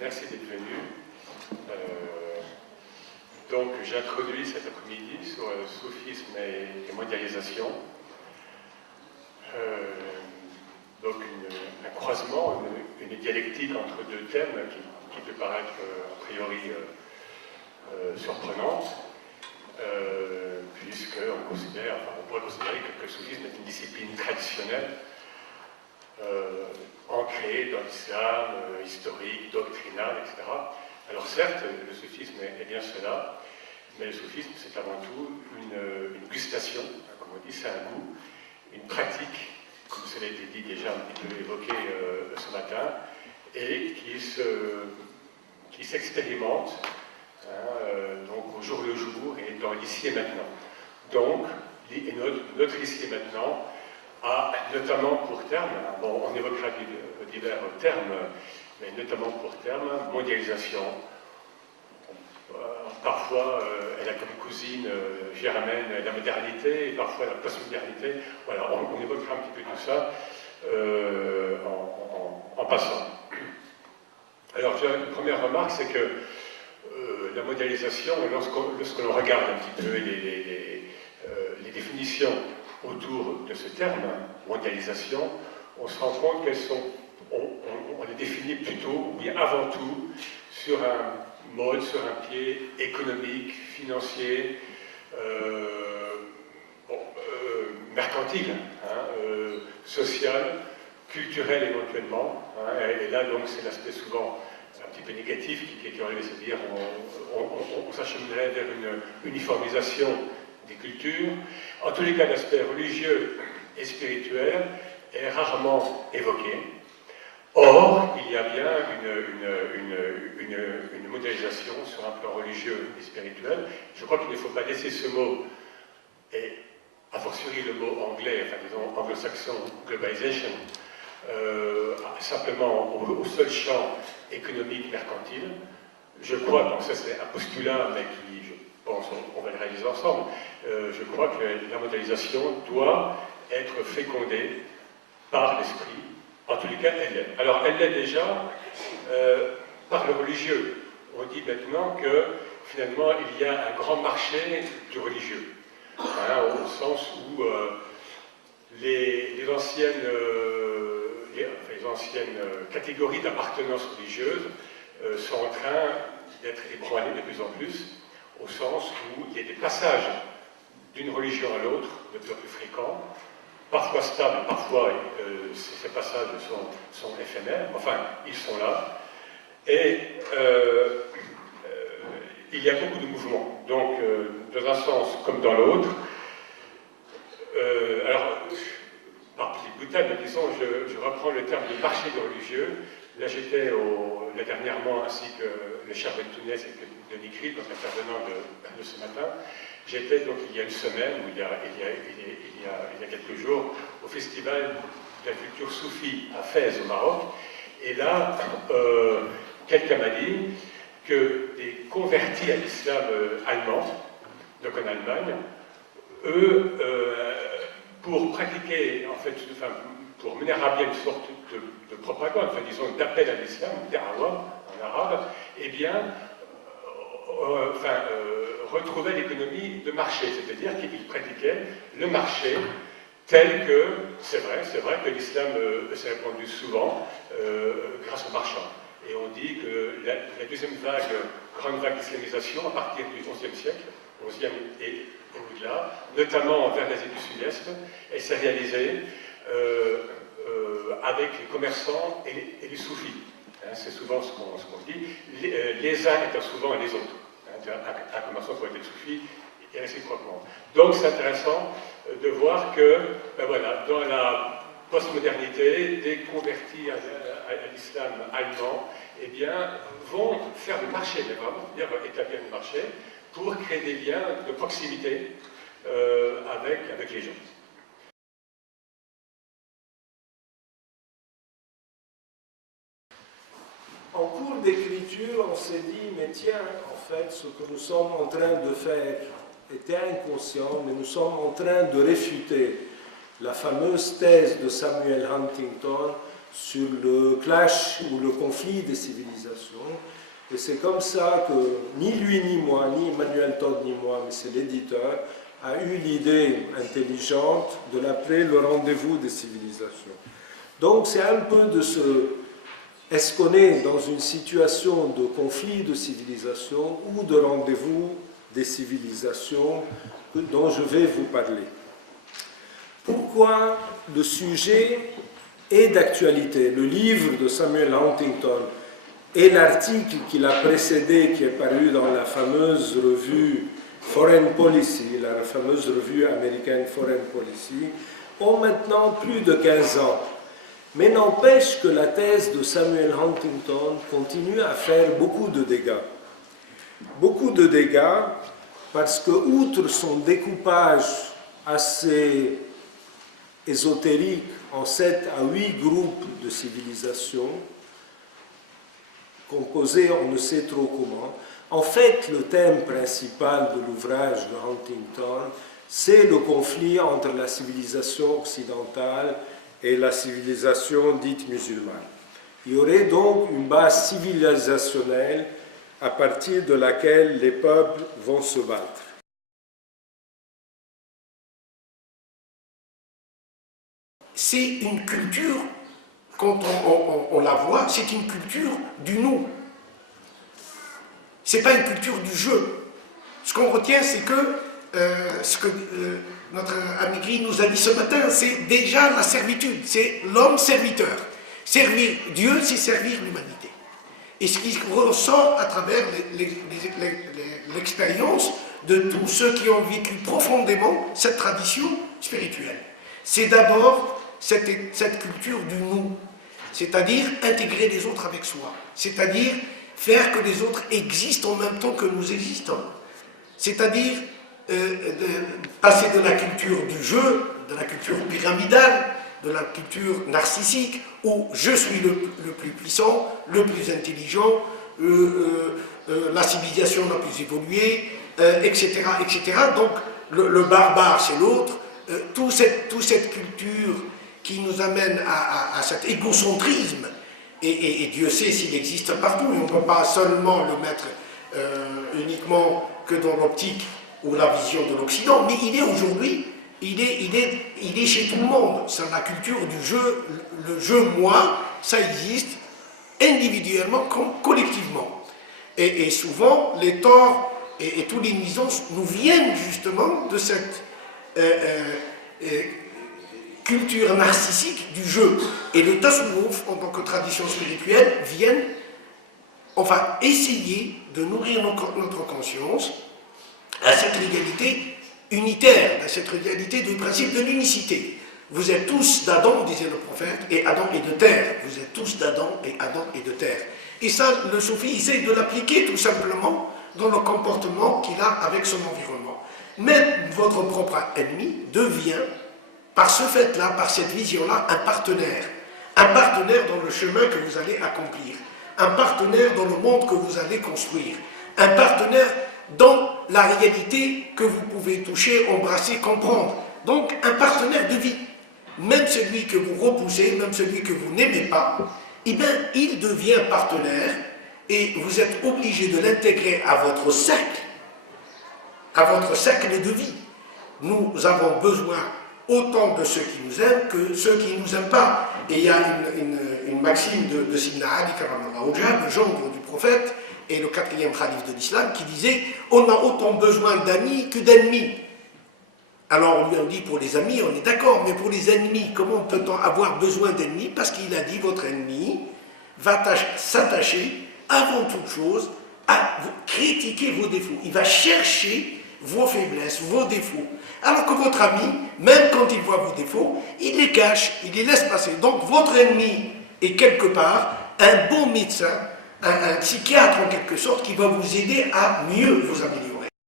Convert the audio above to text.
Merci d'être venu. Donc, j'ai introduit cet après-midi sur le soufisme et mondialisation. Donc, un croisement, une dialectique entre deux thèmes qui peut paraître a priori surprenante, puisqu'on considère, on pourrait considérer que le soufisme est une discipline traditionnelle ancrée dans l'islam, historique, doctrinal, etc. Alors certes, le soufisme est bien cela, mais le soufisme c'est avant tout une gustation, comme on dit, c'est un goût, une pratique, comme cela a été dit déjà un petit peu évoqué ce matin, et qui s'expérimente donc au jour le jour et dans l'ici et maintenant. Donc, notre ici et maintenant a notamment pour terme, bon, on évoquera divers termes, mais notamment pour terme, mondialisation. Parfois, elle a comme cousine germaine la modernité, et parfois la postmodernité. Voilà, on évoquera un petit peu tout ça en passant. Alors, une première remarque, c'est que la mondialisation, lorsque l'on regarde un petit peu les définitions autour de ce terme, mondialisation, on se rend compte qu'elles sont, on les définit plutôt, ou bien avant tout, sur un mode, sur un pied économique, financier, mercantile, social, culturel éventuellement. Et là, donc, c'est l'aspect souvent un petit peu négatif qui est curieux, c'est-à-dire on s'acheminerait vers une uniformisation des cultures. En tous les cas, l'aspect religieux et spirituel est rarement évoqué. Or, il y a bien une modélisation sur un plan religieux et spirituel. Je crois qu'il ne faut pas laisser ce mot, et a fortiori le mot anglais, enfin disons anglo-saxon, globalization, simplement au seul champ économique mercantile. Je crois, donc ça c'est un postulat, mais qui, je pense, on va le réaliser ensemble, je crois que la mondialisation doit être fécondée par l'esprit. En tous les cas, elle l'est. Alors, elle l'est déjà par le religieux. On dit maintenant que, finalement, il y a un grand marché du religieux. Au sens où les anciennes catégories d'appartenance religieuse sont en train d'être ébranlées de plus en plus, au sens où il y a des passages d'une religion à l'autre de plus en plus fréquents, parfois stables, parfois ces passages sont éphémères, enfin, ils sont là, et il y a beaucoup de mouvements, donc dans un sens comme dans l'autre. Alors, par petite boutade, disons, je reprends le terme de marché de religieux. Là, j'étais dernièrement, ainsi que le cher Ben Tounès et que Denis Krill, donc intervenant de ce matin, j'étais donc il y a une semaine, ou il y a quelques jours, au festival de la culture soufie à Fès au Maroc, et là, quelqu'un m'a dit que des convertis à l'islam allemand, donc en Allemagne, eux, pour pratiquer, en fait, enfin, pour mener à bien une sorte de propagande, enfin, disons, d'appel à l'islam, da'wa en arabe, eh bien, retrouvaient l'économie de marché, c'est-à-dire qu'ils pratiquaient le marché tel que, c'est vrai que l'islam s'est répandu souvent grâce aux marchands. Et on dit que la deuxième grande vague d'islamisation, à partir du XIe siècle, XIe et au-delà, notamment vers l'Asie du Sud-Est, elle s'est réalisée avec les commerçants et les soufis. C'est souvent ce qu'on dit. Les uns étant souvent les autres. Un commerçant pourrait être soufi et réciproquement. Donc c'est intéressant de voir que, ben voilà, dans la postmodernité, des convertis à l'islam allemand, eh bien, vont faire le marché, mais vraiment, c'est-à-dire établir le marché pour créer des liens de proximité avec les gens. En cours d'écriture, on s'est dit, mais tiens, en fait, ce que nous sommes en train de faire était inconscient, mais nous sommes en train de réfuter la fameuse thèse de Samuel Huntington sur le clash ou le conflit des civilisations. Et c'est comme ça que ni lui ni moi, ni Emmanuel Todd ni moi, mais c'est l'éditeur, a eu l'idée intelligente de l'appeler le rendez-vous des civilisations. Donc c'est un peu de ce... Est-ce qu'on est dans une situation de conflit de civilisation ou de rendez-vous des civilisations dont je vais vous parler? Pourquoi le sujet est d'actualité? Le livre de Samuel Huntington et l'article qui l'a précédé, qui est paru dans la fameuse revue Foreign Policy, la fameuse revue américaine Foreign Policy, ont maintenant plus de 15 ans. Mais n'empêche que la thèse de Samuel Huntington continue à faire beaucoup de dégâts. Beaucoup de dégâts parce que, outre son découpage assez ésotérique en 7 à 8 groupes de civilisations, composés on ne sait trop comment, en fait, le thème principal de l'ouvrage de Huntington, c'est le conflit entre la civilisation occidentale et la civilisation dite musulmane. Il y aurait donc une base civilisationnelle à partir de laquelle les peuples vont se battre. C'est une culture, quand on la voit, c'est une culture du nous. Ce n'est pas une culture du jeu. Ce qu'on retient, c'est que ce que notre ami Gris nous a dit ce matin, c'est déjà la servitude, c'est l'homme serviteur. Servir Dieu, c'est servir l'humanité. Et ce qui ressort à travers l'expérience de tous ceux qui ont vécu profondément cette tradition spirituelle. C'est d'abord cette culture du nous, c'est-à-dire intégrer les autres avec soi, c'est-à-dire faire que les autres existent en même temps que nous existons, c'est-à-dire passer de la culture du jeu, de la culture pyramidale, de la culture narcissique, où je suis le plus puissant, le plus intelligent, la civilisation la plus évoluée, etc., etc. Donc le barbare c'est l'autre, toute cette culture qui nous amène à cet égocentrisme, et Dieu sait s'il existe partout, et on ne peut pas seulement le mettre uniquement que dans l'optique ou la vision de l'Occident, mais il est aujourd'hui, il est chez tout le monde. C'est la culture du jeu, le jeu moi, ça existe individuellement comme collectivement. Et souvent, les torts et tous les nuisances nous viennent justement de cette culture narcissique du jeu. Et le tasawwuf, en tant que tradition spirituelle, viennent enfin essayer de nourrir notre conscience à cette réalité unitaire, à cette réalité du principe de l'unicité. Vous êtes tous d'Adam, disait le prophète, et Adam est de terre. Vous êtes tous d'Adam et Adam est de terre. Et ça, le soufi essaie de l'appliquer tout simplement dans le comportement qu'il a avec son environnement. Mais votre propre ennemi devient, par ce fait-là, par cette vision-là, un partenaire dans le chemin que vous allez accomplir, un partenaire dans le monde que vous allez construire, un partenaire dans la réalité que vous pouvez toucher, embrasser, comprendre. Donc un partenaire de vie. Même celui que vous repoussez, même celui que vous n'aimez pas, eh bien, il devient partenaire et vous êtes obligé de l'intégrer à votre cercle de vie. Nous avons besoin autant de ceux qui nous aiment que ceux qui ne nous aiment pas. Et il y a une maxime de Sidna Ali, le gendre du prophète, et le 4e khalif de l'islam, qui disait « On a autant besoin d'amis que d'ennemis ». Alors on lui a dit pour les amis, on est d'accord, mais pour les ennemis, comment peut-on avoir besoin d'ennemis? Parce qu'il a dit votre ennemi va s'attacher avant toute chose à critiquer vos défauts. Il va chercher vos faiblesses, vos défauts. Alors que votre ami, même quand il voit vos défauts, il les cache, il les laisse passer. Donc votre ennemi est quelque part un bon médecin, un psychiatre en quelque sorte, qui va vous aider à mieux vous améliorer.